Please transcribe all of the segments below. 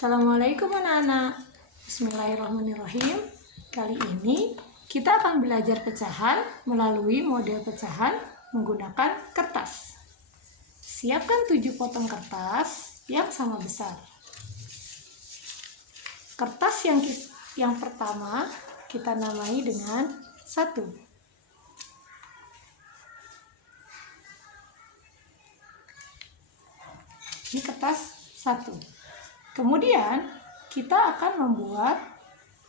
Assalamualaikum anak-anak. Bismillahirrahmanirrahim. Kali ini kita akan belajar pecahan melalui model pecahan menggunakan kertas. Siapkan 7 potong kertas yang sama besar. Kertas yang pertama kita namai dengan 1. Ini kertas 1. Kemudian kita akan membuat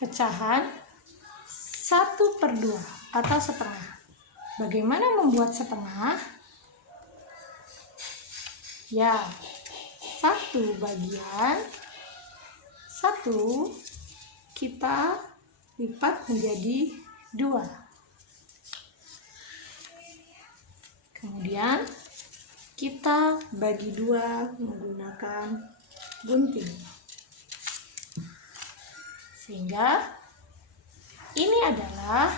pecahan 1/2 atau setengah. Bagaimana membuat setengah? Ya, 1 bagian 1 kita lipat menjadi 2. Kemudian kita bagi 2 menggunakan gunting, sehingga ini adalah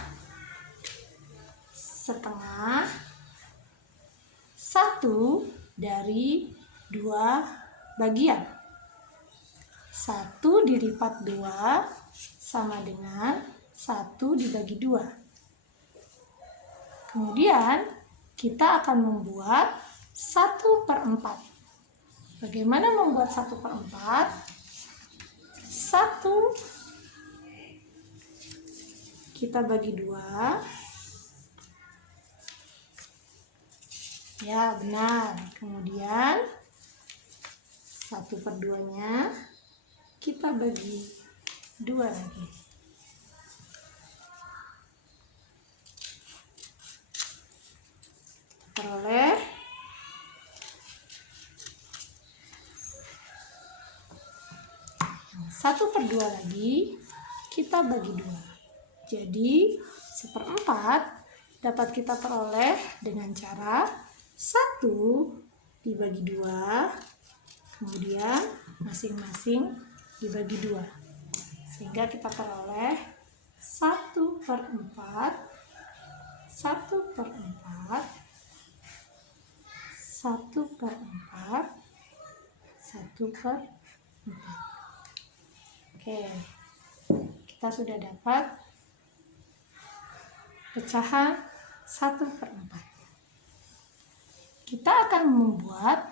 setengah 1 dari 2 bagian. 1 dilipat 2 sama dengan 1 dibagi 2. Kemudian kita akan membuat 1/4. Bagaimana membuat 1/4? 1 kita bagi 2. Ya, benar. Kemudian 1/2-nya kita bagi 2 lagi. Peroleh 1/2 lagi kita bagi 2. Jadi 1/4 dapat kita peroleh dengan cara 1 dibagi 2, kemudian masing-masing dibagi 2. Sehingga kita peroleh 1/4, 1/4, 1/4, 1/4. Oke, kita sudah dapat pecahan 1/4. Kita akan membuat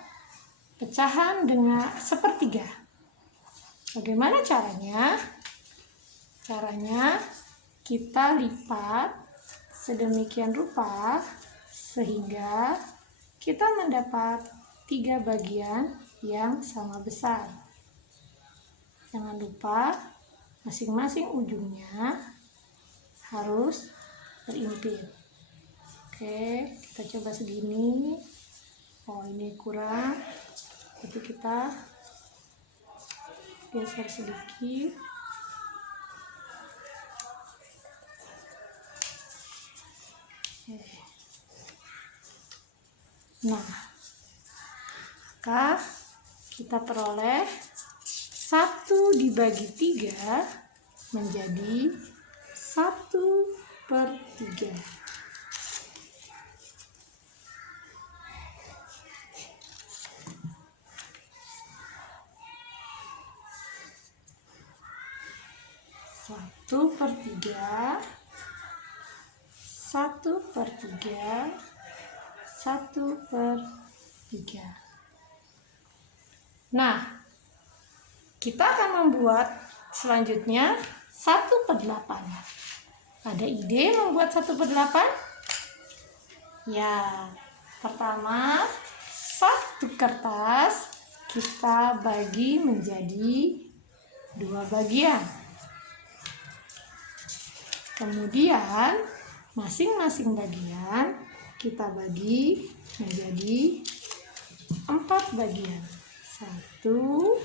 pecahan dengan 1/3. Bagaimana caranya? Caranya kita lipat sedemikian rupa sehingga kita mendapat 3 bagian yang sama besar. Jangan lupa masing-masing ujungnya harus berimpit. Oke, kita coba segini. Oh, ini kurang. Jadi kita geser sedikit. Oke. Nah, maka kita peroleh 1 dibagi 3 menjadi 1/3. Satu per tiga, 1/3. Nah, kita akan membuat selanjutnya 1/8. Ada ide membuat 1/8? Ya, pertama 1 kertas kita bagi menjadi 2 bagian. Kemudian masing-masing bagian kita bagi menjadi 4 bagian. 1,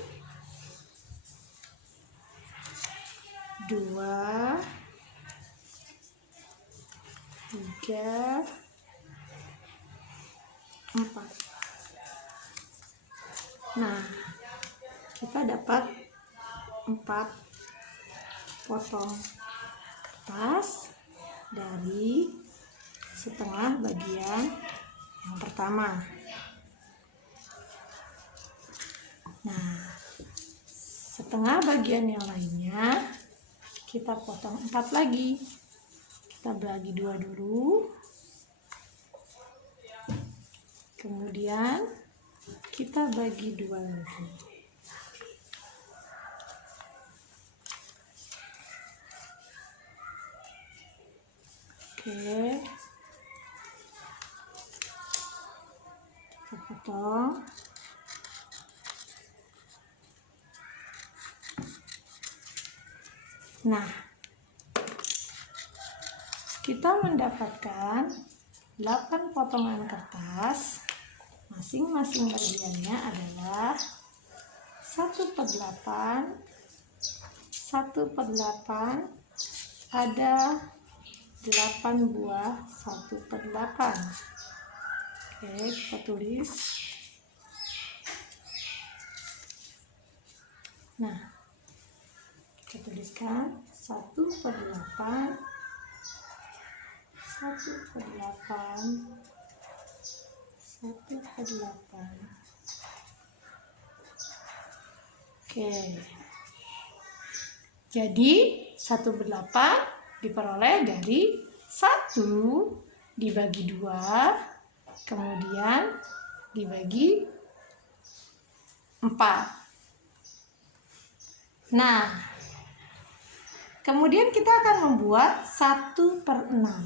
2, 3, 4. Nah, kita dapat 4 potong kertas dari setengah bagian yang pertama. Nah, setengah bagian yang lainnya kita potong 4 lagi. Kita bagi 2 dulu, kemudian kita bagi 2 lagi. Oke, kita potong. Nah, kita mendapatkan 8 potongan kertas. Masing-masing bagiannya adalah 1/8, 1/8, ada 8 buah 1/8. Oke, kita tulis. Nah, kita tuliskan 1/8, 1/8, 1/8. Oke, jadi 1/8 diperoleh dari 1 dibagi 2, kemudian dibagi 4. Nah, kemudian kita akan membuat 1/6.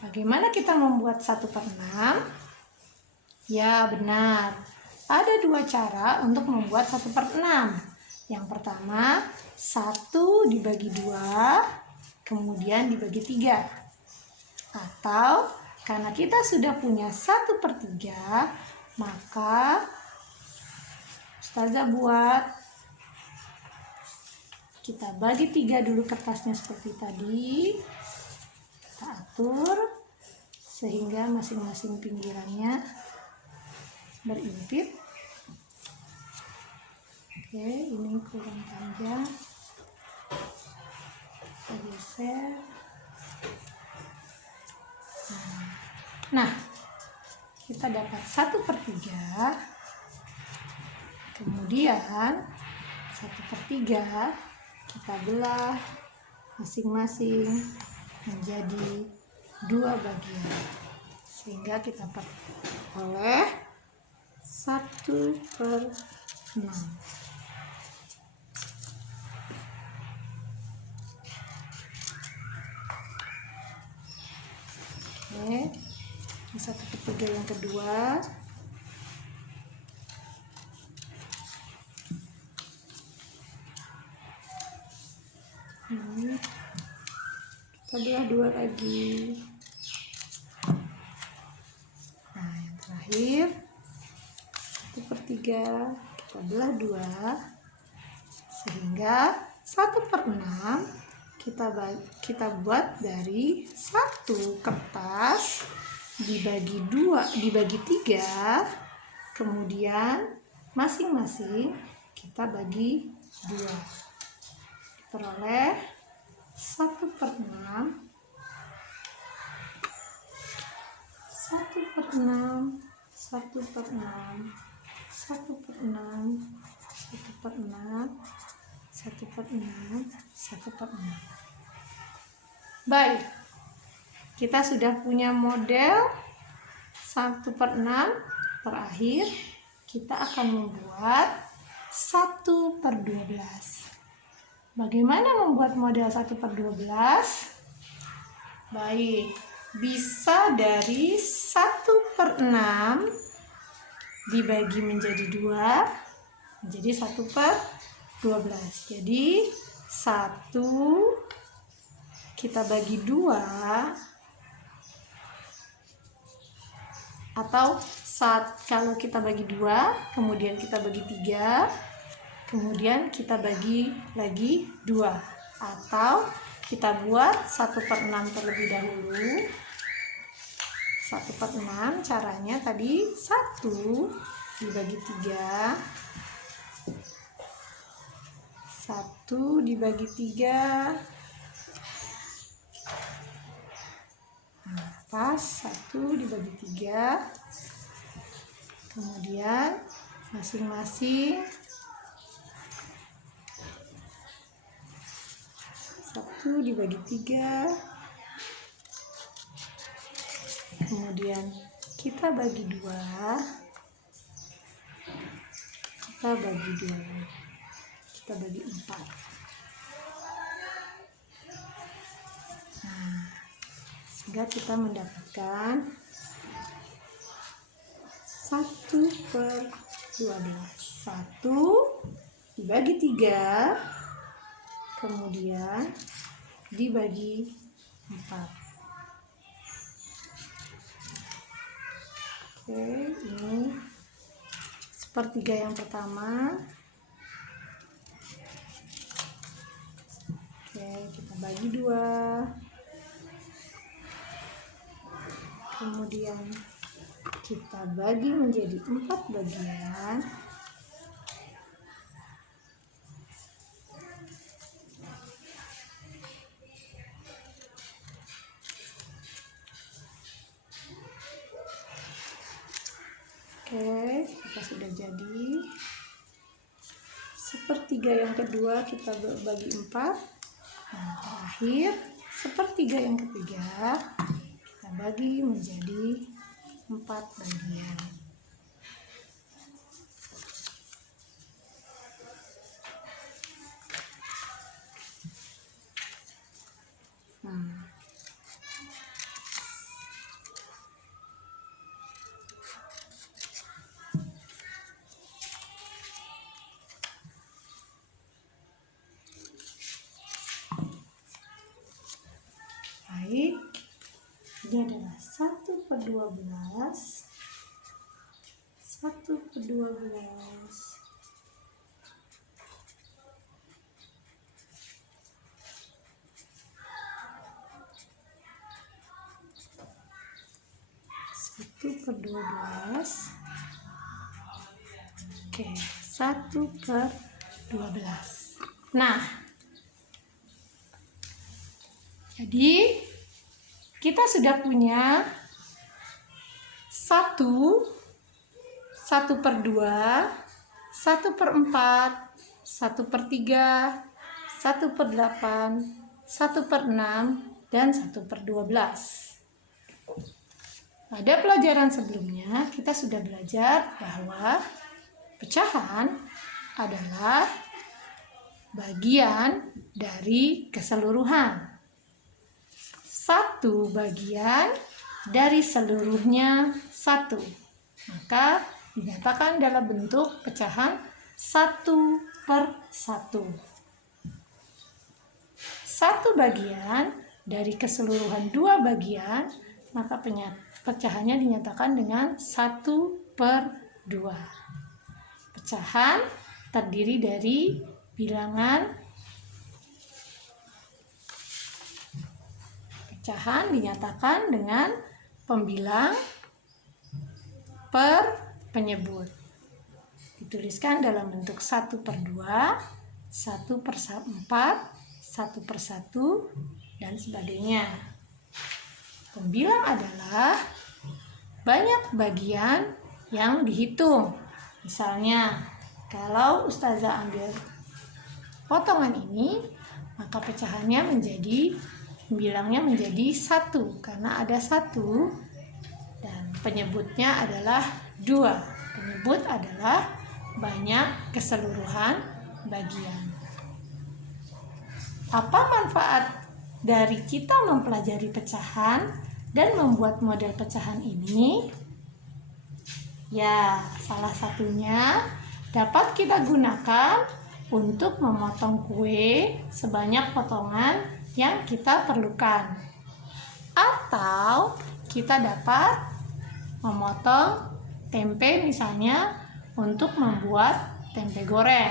Bagaimana kita membuat 1/6? Ya, benar. Ada 2 cara untuk membuat 1/6. Yang pertama, 1 dibagi 2, kemudian dibagi 3. Atau, karena kita sudah punya 1/3, maka Ustazah buat, kita bagi 3 dulu kertasnya seperti tadi. Kita atur sehingga masing-masing pinggirannya berimpit. Oke, ini kurang panjang. Kita geser. Nah, kita dapat 1/3. Kemudian 1/3 kita belah masing-masing menjadi 2 bagian, sehingga kita peroleh 1/6. Oke, 1/3 yang kedua. Ini kita belah 2 lagi. Nah, yang terakhir 1/3 kita belah 2, sehingga 1/6 kita buat dari 1 kertas dibagi 2, dibagi 3, kemudian masing-masing kita bagi 2. Peroleh 1/6, 1/6, 1/6, 1/6, 1/6, 1/6, 1/6. Baik, kita sudah punya model 1/6. Terakhir, kita akan membuat 1/12. Bagaimana membuat model 1/12? Baik, bisa dari 1/6 dibagi menjadi 2, menjadi 1/12. Jadi 1 kita bagi 2, atau kalau kita bagi 2, kemudian kita bagi 3, kemudian kita bagi lagi 2, atau kita buat 1/6 terlebih dahulu. 1/6 caranya tadi 1 dibagi 3, 1 dibagi 3, pas 1 dibagi 3, kemudian masing-masing 1 dibagi 3, kemudian kita bagi 2, kita bagi 4. Nah, sehingga kita mendapatkan 1/12. 1 dibagi 3, kemudian dibagi 4. Oke, ini sepertiga yang pertama. Oke, kita bagi 2, kemudian kita bagi menjadi 4 bagian. Oke, kita sudah jadi. Sepertiga yang kedua kita bagi 4. Nah, terakhir sepertiga yang ketiga kita bagi menjadi 4 bagian. Baik, ini adalah 1/12. 1/12. Oke, 1/12. Nah, jadi kita sudah punya 1/2, 1/2, 1/4, 1/3, 1/8, 1/6, dan 1/12. Pada pelajaran sebelumnya kita sudah belajar bahwa pecahan adalah bagian dari keseluruhan. 1 bagian dari seluruhnya 1. Maka dinyatakan dalam bentuk pecahan 1/1. 1 bagian dari keseluruhan 2 bagian, maka pecahannya dinyatakan dengan 1/2. Pecahan terdiri dari bilangan. Pecahan dinyatakan dengan pembilang per penyebut. Dituliskan dalam bentuk 1/2, 1/4, 1/1, dan sebagainya. Pembilang adalah banyak bagian yang dihitung. Misalnya, kalau Ustazah ambil potongan ini, maka pecahannya menjadi, bilangnya menjadi 1 karena ada 1 dan penyebutnya adalah 2. Penyebut adalah banyak keseluruhan bagian. Apa manfaat dari kita mempelajari pecahan dan membuat model pecahan ini? Ya, salah satunya dapat kita gunakan untuk memotong kue sebanyak potongan yang kita perlukan. Atau kita dapat memotong tempe misalnya untuk membuat tempe goreng.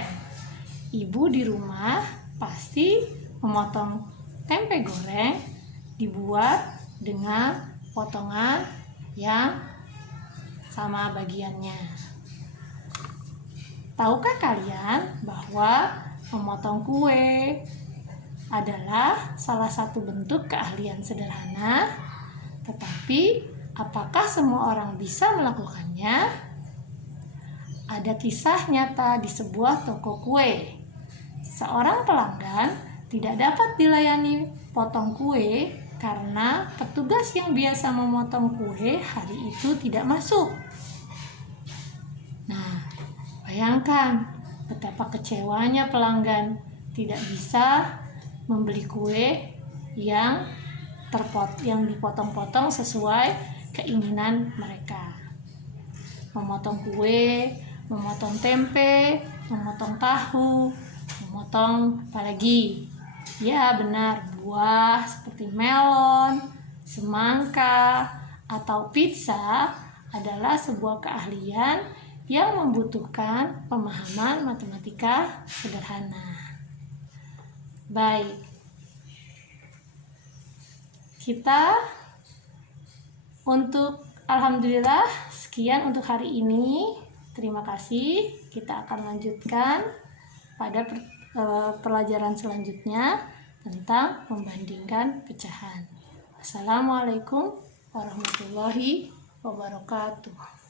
Ibu di rumah pasti memotong tempe goreng dibuat dengan potongan yang sama bagiannya. Tahukah kalian bahwa memotong kue adalah salah satu bentuk keahlian sederhana, tetapi apakah semua orang bisa melakukannya? Ada kisah nyata di sebuah toko kue. Seorang pelanggan tidak dapat dilayani potong kue karena petugas yang biasa memotong kue hari itu tidak masuk. Nah, bayangkan betapa kecewanya pelanggan tidak bisa membeli kue yang dipotong-potong sesuai keinginan mereka. Memotong kue, memotong tempe, memotong tahu, memotong apalagi? Ya benar, buah seperti melon, semangka, atau pizza adalah sebuah keahlian yang membutuhkan pemahaman matematika sederhana. Baik, kita alhamdulillah sekian untuk hari ini. Terima kasih. Kita akan lanjutkan pada pelajaran selanjutnya tentang membandingkan pecahan. Assalamualaikum warahmatullahi wabarakatuh.